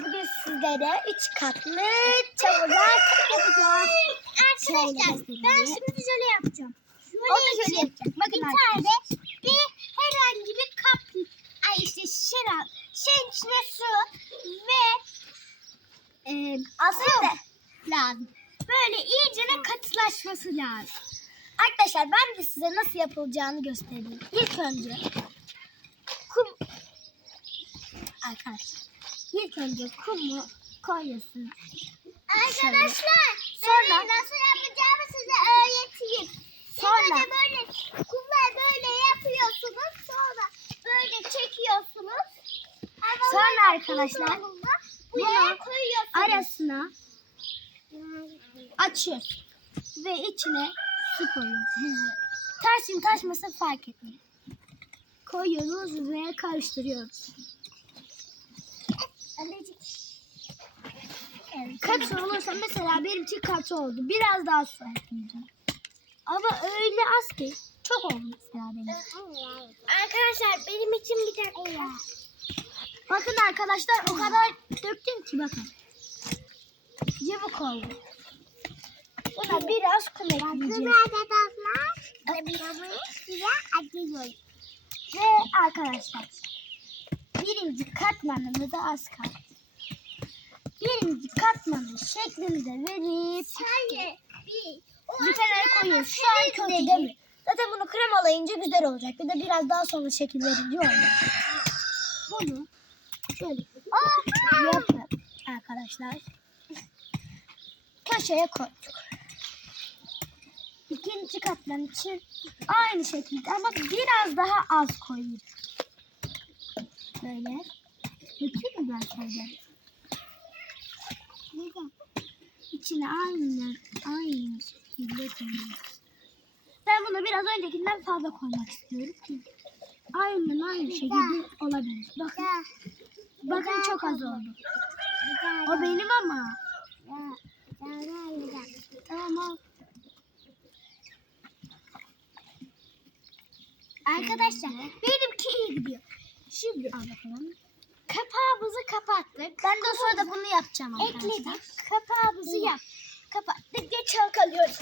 bugün sizlere üç katlı çamurlar yapacağız. Arkadaşlar ben şimdi şöyle yapacağım. O da şöyle yapacak. Bakın bir tane bir herhangi bir kap ay işte şarap şeyin içine su ve e, Aslında lazım. Böyle iyicene katılaşması lazım. arkadaşlar ben de size nasıl yapılacağını göstereyim. İlk önce kum arkadaşlar ilk önce kumu koyuyorsun. Arkadaşlar Sonra- sonra nasıl yapacağımı size öğreteyim. Sonra- İlk önce böyle kumlar böyle yapıyorsunuz sonra böyle çekiyorsunuz. Havalar Sonra arkadaşlar bunu arasına açıyorsun ve içine su koyuyorsun. Taşın taşmasın fark etmiyor. Koyuyoruz ve karıştırıyoruz. Kaç olursa mesela benimki kaç oldu. Biraz daha su ekleyeceğim. Ama öyle az ki. Çok oldu mesela benim. Arkadaşlar benim için bir dakika. Bakın arkadaşlar o kadar döktüm ki bakın. Cıvık oldu. Buna biraz kum ekleyeceğiz. arkadaşlar. Ve arkadaşlar birinci katmanımıza az kaldı. Birinci katmanın şeklini de verip Hayır. Bir. bir kenara koyuyoruz. Şu an kötü değil mi? Zaten bunu kremalayınca güzel olacak. Bir de biraz daha sonra şekil verince olacak. Bunu şöyle yapıp arkadaşlar köşeye koyduk. İkinci katman için aynı şekilde ama biraz daha az koyuyoruz. Böyle. Dökeyim mi ben şöyle? İçine aynı, aynı şekilde koyuyoruz. Ben bunu biraz öncekinden fazla koymak istiyorum aynen aynı şekilde olabilir. Bakın, bakın çok az oldu. O benim ama. Tamam al. Arkadaşlar benimki iyi gidiyor. Şimdi al bakalım. Kapağımızı kapattık. Ben de o sırada bunu yapacağım arkadaşlar. Ekledik. Kapağımızı yap. Kapattık ve çalkalıyoruz.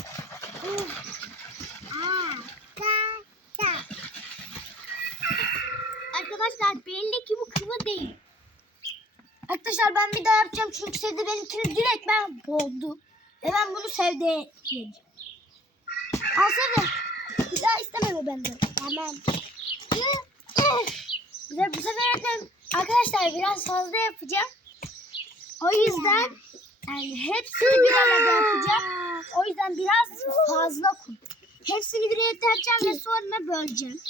Arkadaşlar belli ki bu kıvı değil. Arkadaşlar ben bir daha yapacağım çünkü sevdi benimkini direkt ben boğdu. Ve ben bunu sevdiye vereceğim. Al Sevde. Bir daha isteme mi benden? Tamam. Güzel bu sefer de arkadaşlar biraz fazla yapacağım. O yüzden yani hepsini bir arada yapacağım. O yüzden biraz fazla kum. Hepsini bir arada yapacağım ve sonra böleceğim.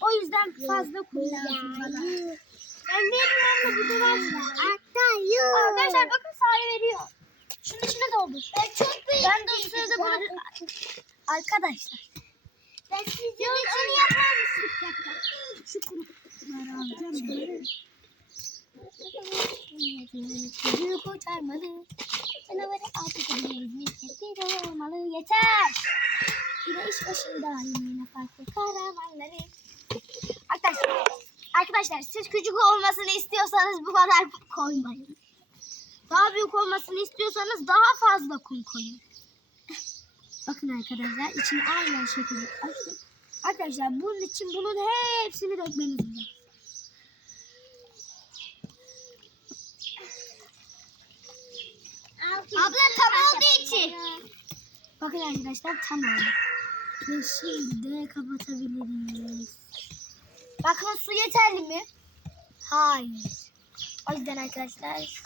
O yüzden fazla kum lazım bana. Ben veriyorum bu duvarla. Hatta Arkadaşlar bakın sahne veriyor. Şunun içine doldur. Ben çok büyük. Ben de o sırada bunu... Arkadaşlar. Ben sizin için yapar mısın? Şu kurukları alacağım. Çocuğu kurtarmalı. Canavarı altı gidiyoruz. Bir olmalı. Yeter. Yine iş başında yine farklı kahramanları. Arkadaşlar, arkadaşlar siz küçük olmasını istiyorsanız bu kadar koymayın. Daha büyük olmasını istiyorsanız daha fazla kum koyun. Bakın arkadaşlar içini aynen şekilde açtım. Arkadaşlar bunun için bunun hepsini dökmeniz lazım. Abla tam olduğu için. Bakın arkadaşlar tamam. Ve şimdi de kapatabiliriz. Bakın su yeterli mi? Hayır. O yüzden arkadaşlar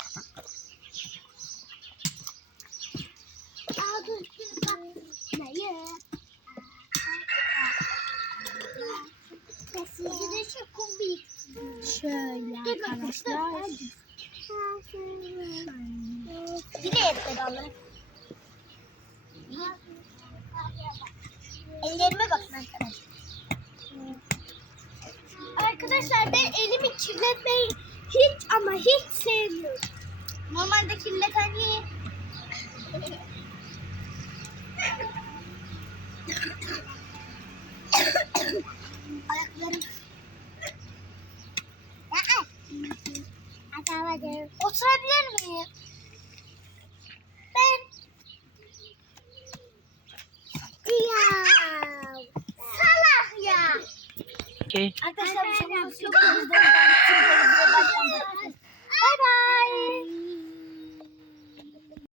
Aldım bir bak. Dayı. Sizi de şu kumbi. Şöyle arkadaşlar. Yine Allah'ım. Ellerime bakın arkadaşlar. Arkadaşlar ben elimi kirletmeyi hiç ama hiç sevmiyorum. Normalde kirleten iyi. Ayaklarım Oturamadım. Oturabilir miyim? Ben ya. Salak ya. Okey. Arkadaşlar bir şey. Çok hızlı.